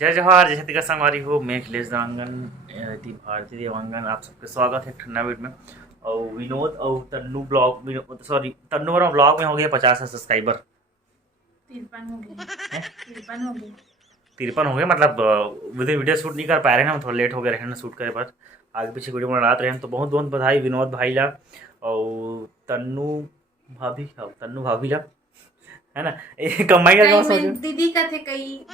जय जवाहर जय छत्तीसगढ़ संगवारी हो। मैं अखिलेश देवांगन भारतीय देवांगन आप सबके स्वागत है ठंडा वीट में। और विनोद और तन्नू ब्लॉग सॉरी तन्नू वाला ब्लॉग में हो गया 50 सब्सक्राइबर। 53 हो गए 53 हो गए 53 हो गए मतलब विद वीडियो शूट नहीं कर पा रहे हैं हम, थोड़ा लेट हो गए रहे ना शूट करे पर आगे पीछे वीडियो बना रहे हैं। तो बहुत बहुत बधाई विनोद भाई ला और तन्नू भाभी ला है ना। एक कमाई का कई सोच में दीदी का थे, कई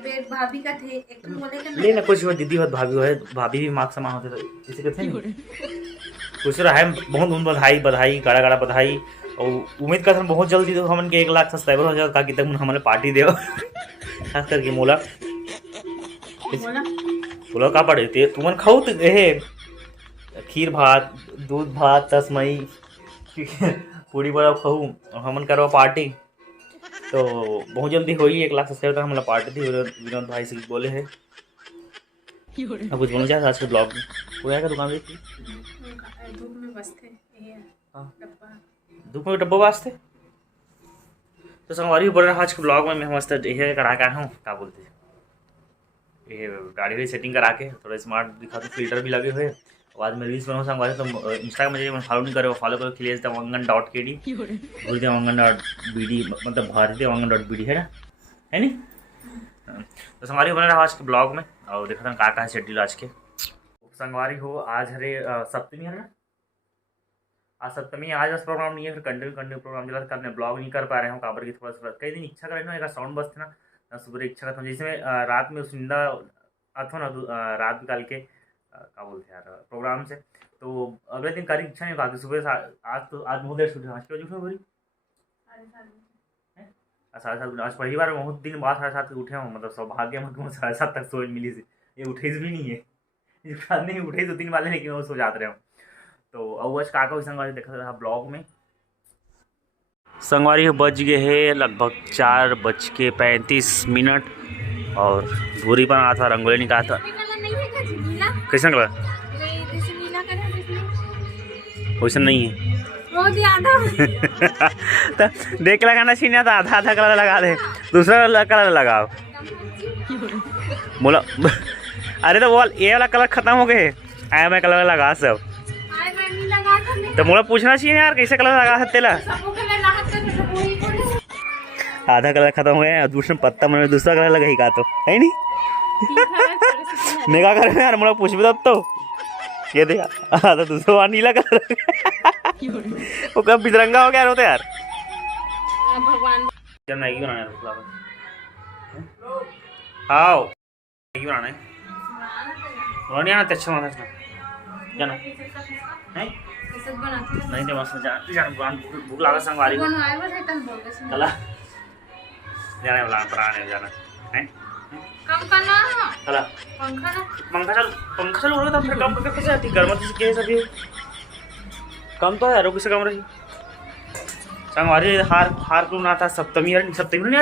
बेर भाभी का थे, एक तो बोले का ले ना कुछ हो दीदी हो भाभी हो, भाभी भी मार्क्स समान होते तो किसी के थे नहीं कुछ रहा है। बहुत बहुत बधाई बधाई गाड़ा गाड़ा बधाई। और उम्मीद करते हैं बहुत जल्दी तो हमन के 1 लाख सब्सक्राइबर हो जाए ताकि तक हमारे पार्टी दे खास करके मोला बोला का पड़े थे तुमन खाऊ तो हे खीर भात दूध भात तस्मई पूरी बड़ा खाऊ और हमन करवा पार्टी। तो बहुत जल्दी हुई 1 लाख सब्सक्राइबर तक हमारा पार्टी थी। विनोद भाई से बोले हैं अब कुछ बोलना चाहते आज के ब्लॉग में पूरा का दुकान देखी धूप में बसते ये डब्बा धूप में डब्बा वास्ते। तो संगवारी बोल रहा आज के ब्लॉग में मैं मस्त ये करा के आया हूँ क्या बोलते हैं ये गाड़ी वाड़ी सेटिंग करा के थोड़ा स्मार्ट दिखा तो फिल्टर भी लगे हुए। आज में रील्स बनाऊँ संगवारी तो इंस्टाग्राम में जाइए फॉलो नहीं करे फॉलो करो अखिलेश देवांगन.kd भूल देवांगन.bd मतलब भारतीय देवांगन.bd है ना है नी। तो संगवारी बने रहा आज के ब्लॉग में और देखा था का शेड्यूल आज के संगवारी हो। आज हरे सप्तमी है ना, आज सप्तमी आज बस प्रोग्राम नहीं है फिर कंटिन्यू प्रोग्राम चला करने ब्लॉग नहीं कर पा रहे हो काबर की थोड़ा कई दिन इच्छा करें ना एक साउंड बस थे ना सुबह इच्छा करता हूँ जैसे मैं रात में सुंदा आता ना रात निकाल के क्या बोलते हैं यार प्रोग्राम से तो अगले दिन करी इच्छा नहीं होगा सुबह आज बहुत देर छूटे आज के बजे उठे बोली 7:30 आज पहली बार बहुत दिन बाद 7:30 उठे हूँ मतलब सौभाग्य में 7:30 तक सोच मिली से ये उठे भी नहीं है नहीं उठे 2-3 वाले लेकिन वो सो जाते रहे। तो अवज काका संगवारी देखा था ब्लॉग में संगवारी बज गए है लगभग 4:35 और धूरी पर आया था रंगोली निकाला था कैसा कलर वैसा नहीं है तो देख लगाना चाहिए तो आधा आधा कलर लगा दे दूसरा कलर लगाओ बोला अरे तो बोल ये वाला कलर खत्म हो गए आया मैं कलर लगा सब तो मोला पूछना चाहिए यार कैसे कलर लगा सकते ला आधा कलर खत्म हो गया दूसरा पत्ता मैंने दूसरा कलर लगा ही का तो है नहीं मैं क्या कर यार मोला पूछ भी तब तो ये दे आधा दूसरा वाला नीला कलर वो कब बिरंगा हो गया होता यार भगवान जब मैगी बनाना है आओ मैगी बनाना है रोनी आना अच्छा बना जाना नहीं नहीं तो मस्त जान भूख लगा संगवारी कला जाने वाला बनाने जाना है कम करना कला पंखा चल उड़ तो फिर कम करके कैसे आती गर्म से कैसे सभी कम तो है रोक से कम रही संगवारी हार को ना था सप्तमी नहीं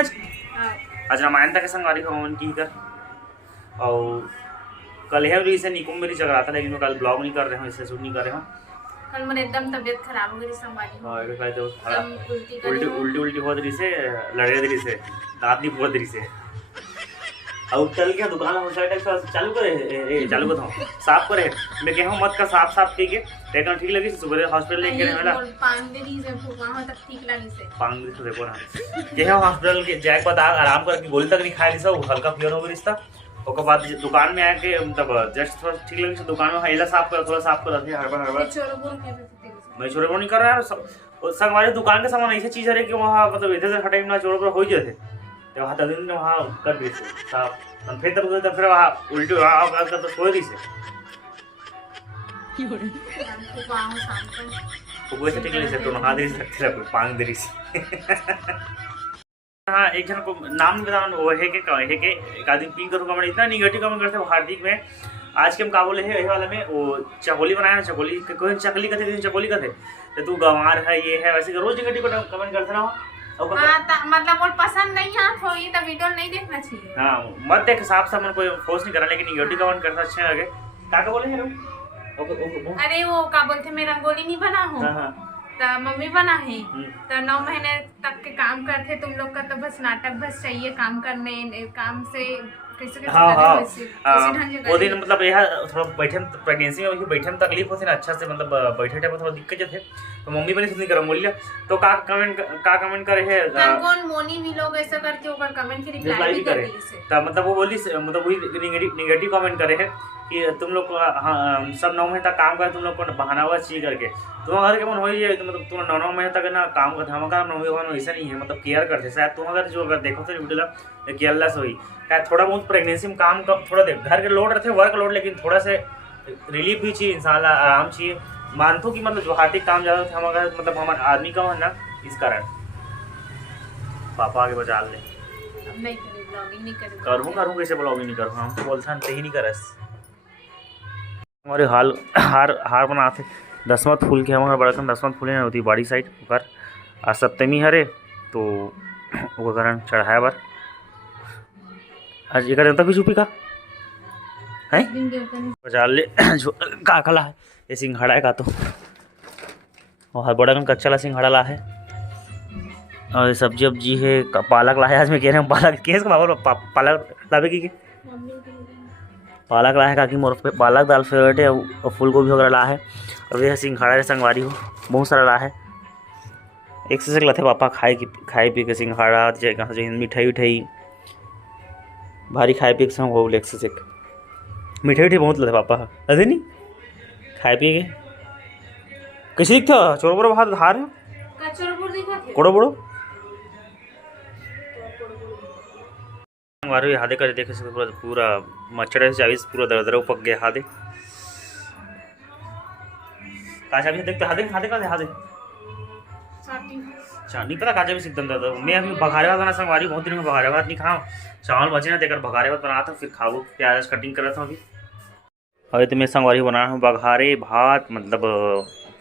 आज रामायण तक संगवारी को मन की कर और कल है भी इसे निकुम मेरी जगह आता लेकिन मैं कल ब्लॉग नहीं कर रहे हूँ इससे शूट नहीं कर रहे हूँ कल मेरे एकदम तबीयत खराब हो गई संभाली हां तो उल्टी हो रही से लड़े रही से दांत नहीं बहुत रही से और चल के दुकान में चालू करे चालू बताऊं साफ करे मैं कहूं मत का साफ ठीक है लेकिन ठीक लगी सुबह हॉस्पिटल लेके गए वाला पांग दे दी से वहां तक ठीक लगी से पांग दे देखो ना ये हॉस्पिटल के जाए के बाद आराम करके गोली तक नहीं खाई सब हल्का फीवर हो गई रिश्ता ओके बाद दुकान में आके मतलब जस्ट थोड़ा ठीक लगी से दुकान में हैला साफ कर थोड़ा साफ कर रखी हड़बड़ मैं छोड़बो नहीं कर रहा यार संगवारी दुकान के सामान ऐसी चीज है कि वहां मतलब इधर से हटाई ना छोड़ हो जाते तो वहां दिन वहां कर दी से साफ फिर तब फिर वहां उल्टी वहां कर तो सोई दी से वो वैसे ठीक लगी से तो नहा दे सकते कोई पांग दे से हाँ एक जन को नाम नहीं बताना वो है के एक आदमी पिंक करूँगा मैंने इतना निगेटिव कमेंट करते हैं हार्दिक में आज के हम का बोले हैं यही वाला में वो चकोली बनाया ना चकोली कोई चकली का थे चकोली का थे तो तू गंवार है ये है वैसे रोज निगेटिव कमेंट करते रहो मतलब वो पसंद नहीं है थोड़ी तो वीडियो नहीं देखना चाहिए हाँ मत देख साफ मन कोई फोर्स नहीं करना लेकिन निगेटिव कमेंट करना अच्छे लगे का बोले हैं अरे वो का बोलते मैं रंगोली नहीं बना हूँ तो मम्मी बना है तो 9 महीने तक के काम करते तुम लोग का तो बस नाटक बस चाहिए काम करने काम से कैसे कैसे हाँ करे हाँ वैसे वैसे ढंग से वो करे। दिन मतलब यह थोड़ा बैठे प्रेगनेंसी में बैठे में तकलीफ होती ना अच्छा से मतलब बैठे टाइम थोड़ा दिक्कत जो थे तो मम्मी बनी सुननी करम बोलिए तो का कमेंट करे है कौन कौन मोनी भी लोग ऐसा करके ओकर कमेंट के रिप्लाई भी कर दी से। तब मतलब वो बोली मतलब वही निगेटिव कमेंट करे है कि तुम लोग को सब 9 महीने तक काम करे तुम लोग को बहाना हुआ चाहिए करके तुम घर के मन हो जाए तो मतलब तुम 9 महीने तक ना काम का धमाका मम्मी बहन ऐसा नहीं है मतलब केयर करते शायद तुम अगर देखो तो वीडियो केयरलेस हुई क्या थोड़ा बहुत प्रेगनेंसी में काम का थोड़ा देख घर के लोड रहते वर्क लोड लेकिन थोड़ा से रिलीफ भी चाहिए इंसान आराम चाहिए मानतो कि मतलब जो हार्टिक काम ज़्यादा थे हमारा मतलब हमारे आदमी का है ना इस कारण पापा आगे बचा ले अब नहीं करे ब्लॉगिंग नहीं करे। करूँ कैसे ब्लॉगिंग नहीं करूँ हम तो बोलते हैं ही नहीं करस हमारे हार बनाते 10वां फूल के हमारे बड़कन 10वां फूल होती बाड़ी साइड ओकर आज सप्तमी हरे तो ओकर कारण चढ़ाया बार आज एक देवता भी चुपी का है बजा ले का कला है ये सिंघाड़ा है का तो और बड़कन कच्चा ला सिंघाड़ा ला है और ये सब्जी वब्जी है पालक लाया आज मैं कह रहा हूँ पालक केस का पालक लावे की पालक ला है काकि मोर पालक दाल फेवरेट है और फूल गोभी वगैरह ला है और यह सिंघाड़ा संगवारी हो बहुत सारा ला है एक से एक लाते पापा खाए पी के सिंघाड़ा कहाँ से मिठाई उठाई भारी खाए पी के संग हो एक से एक मिठाई उठाई बहुत लाते पापा अरे नहीं खाए पी के कैसे दिखता चोर बड़ो भात हार है कोड़ो बड़ो हमारे हादे कर देखे से पूरा मच्छर से चाबी पूरा दरदरा पक गया हादे काचा भी देखते हादे हादे का हादे नहीं पता काचा भी सीखता था मैं अभी बघारे भात बना संगवारी बहुत दिन में बघारे भात नहीं खाऊं चावल बचे ना देकर बघारे भात बना था फिर खाओ प्याज कटिंग कर रहा था अभी तो मैं संगवारी बना रहा हूँ बघारे भात मतलब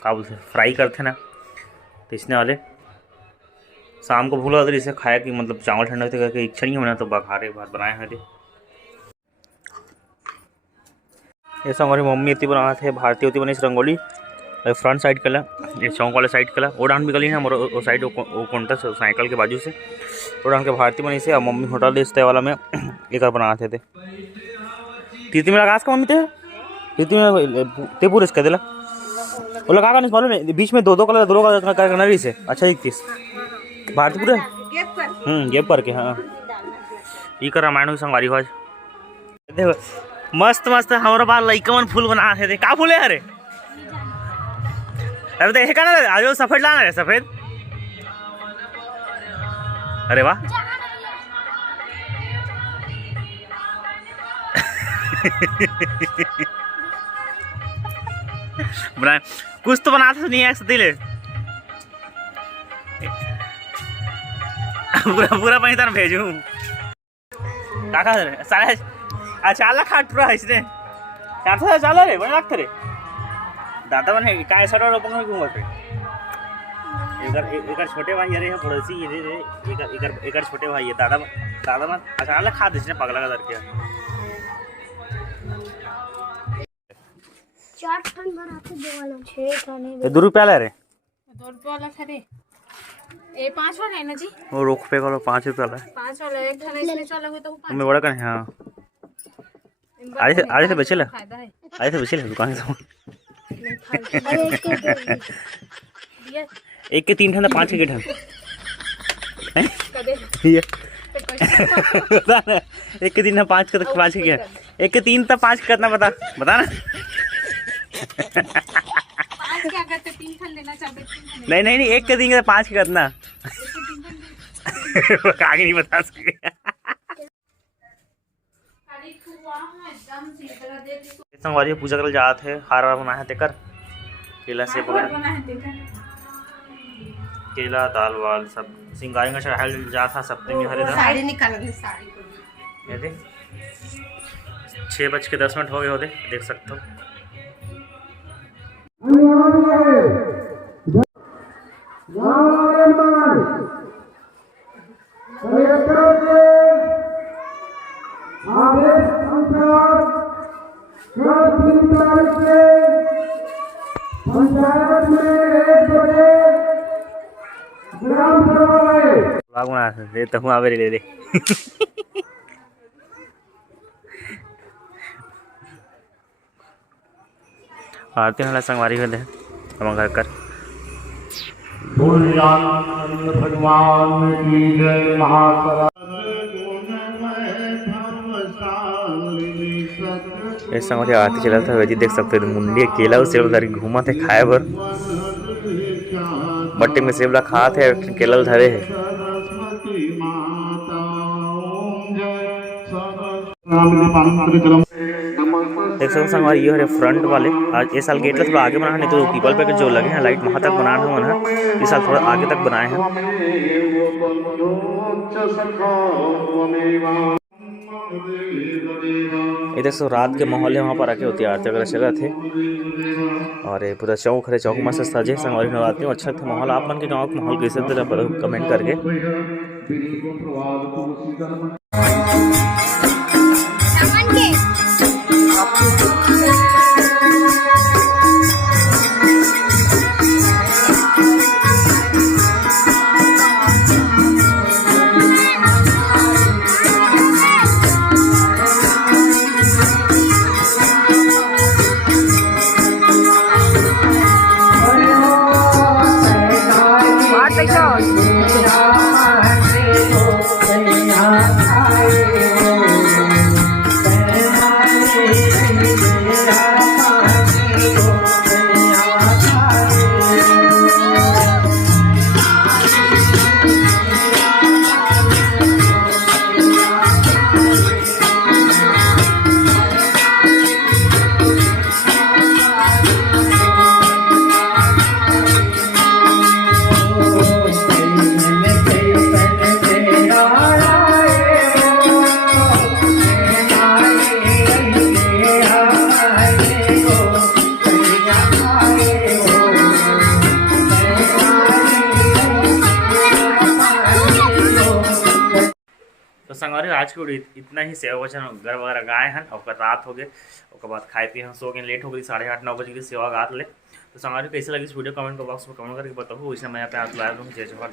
क्या बोलते फ्राई करते ना तो इसने वाले शाम को भूला था इसे खाया कि मतलब चावल ठंडा होते करके इच्छा नहीं होना तो बघारे भात बनाए हैं ऐसा हमारी मम्मी इतनी बना थे भारतीय होती बनी रंगोली फ्रंट साइड कला ये चौक वाले साइड कला वो डांड भी गली है वो साइड वो कोंटा से साइकिल के बाजू से वो डांड के भारतीय बनी से और मम्मी होटल देते वाला में एक बनाते थे तीती में लगा का मम्मी थे तीती में ते पूरे कह दिला वो लगा नहीं मालूम बीच में दो कलर दोनों का नरी से अच्छा एक तीस भारतीय पूरे गेप करके हाँ ये कर रामायण की संगवारी आज देखो मस्त मस्त हमारे बाल लइकमन फूल बना थे का फूल है अरे अरे देखे का ना आज सफेद लाना है सफेद अरे वाह बना कुछ तो बनाते नहीं है दिले पूरा वहीं तरह भेजूं काका सारे अचानक खाट पूरा है इसने चार चाला रे बड़ा लगता रे दादा बने काय सर रोपंग में घूमत एकर छोटे भाई अरे पड़ोसी ये रे एकर छोटे भाई है दादा मन अचानक खा दिसने पगला का करके 4 टन भराते दो वाला 6 टन ये 2 रुपया ले रे 2 रुपया वाला खरे ए 5 वाला है ना जी वो रोक पे करो 5 रुपया वाला 5 वाला एक ठन इसमें चला हो तो 5 मैं बड़ा कर हां आज से बेचे ले आज से बेचे ले दुकान से एक के 3 ठन 5 के ठन एक के 3 5 के 5 के एक के 3 तो 5 कितना बता ना 5 क्या करते 3 ठन लेना चाहते नहीं एक के 3 के 5 के कितना आगे नहीं बता सके संगवारी पूजा कर जाते है हार बना है तेकर केला से केला दाल वाल सब सिंगारी का चढ़ाया जा था सप्तमी हरे साड़ी निकाल साड़ी ये देख 6:10 हो गए होते देख सकते हो आरती हमारा संगवारी होते हैं हम घर कर भगवान की जय महासरा इस संगवारी आरती चला था वैसे देख सकते हो मुंडी केला और सेब धरी घूमा थे खाए बर बट्टे में सेब ला खा थे केला धरे है देख सकते संगवारी ये है फ्रंट वाले आज इस साल गेट ला थोड़ा आगे बनाया नहीं तो पीपल पे जो लगे हैं लाइट वहाँ तक बनाए हुए हैं इस साल थोड़ा आगे तक बनाए हैं। ये देख सो रात के माहौल है वहाँ पर आके होती है आरती वगैरह चला थे और ये पूरा चौक है चौक मस्त सजे संगवारी नवरात्रि में अच्छा था माहौल। आप मन के गाँव का माहौल कैसे थे बताओ कमेंट करके। तो संगवारी आज के इतना ही सेवा वचन घर वगैरह गाए हैं और रात हो गए और बाद खाए पिए हम सो गए लेट हो गई 8:30-9 बजे की सेवा गा ले। तो संगवारी कैसे लगी इस वीडियो कमेंट बॉक्स में कमेंट करके बताओ। इसमें मैं यहाँ पे आप लाया हूँ जय जवाहर।